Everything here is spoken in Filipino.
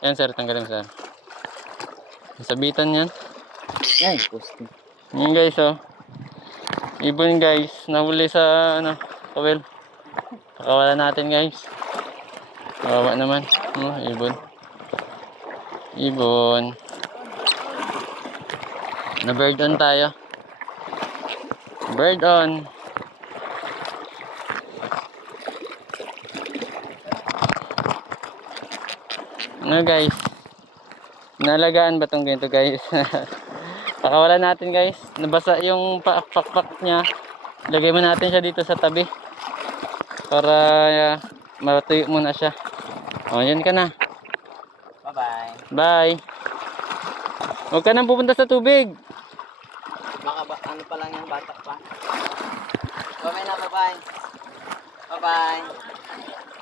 Yan sir, tanggalin sir. Sabitan yan. Yan, posting. Yan guys, oh. Ibon guys, nahuli sa ano, kawel. Pakawala natin guys. Kawawa naman. Oh, ibon. Ibon. Na bird on tayo. Bird on. Ano guys? Nalagaan ba tong ganito guys? Pakawala natin guys. Nabasa yung pa- pakpak niya. Lagay mo natin siya dito sa tabi. Para uh, matuyo muna siya. O, yan ka na. Bye-bye. Bye. Huwag ka nang pupunta sa tubig. Baka ba, ano pa lang yung batak pa. Bye-bye na, bye-bye. Bye-bye.